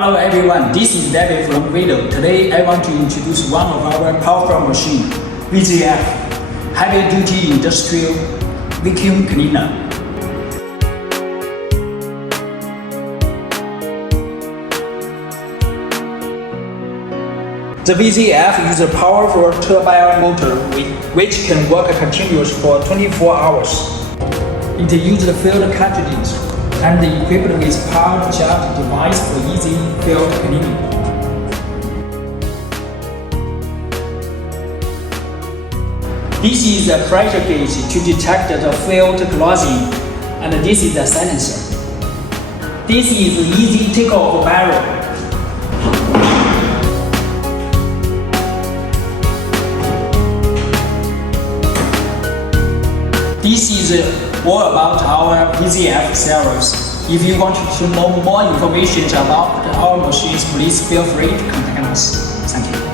Hello everyone, this is David from VZF. Today I want to introduce one of our powerful machine, VZF, Heavy Duty Industrial Vacuum Cleaner. The VZF uses a powerful turbine motor which can work continuously for 24 hours. It uses filled cartridges and equipped with power charge device for easy field cleaning. This is a pressure gauge to detect the field closing, and this is a silencer. This is easy takeoff barrel. This is all about our VZF servers. If you want to know more information about our machines, please feel free to contact us. Thank you.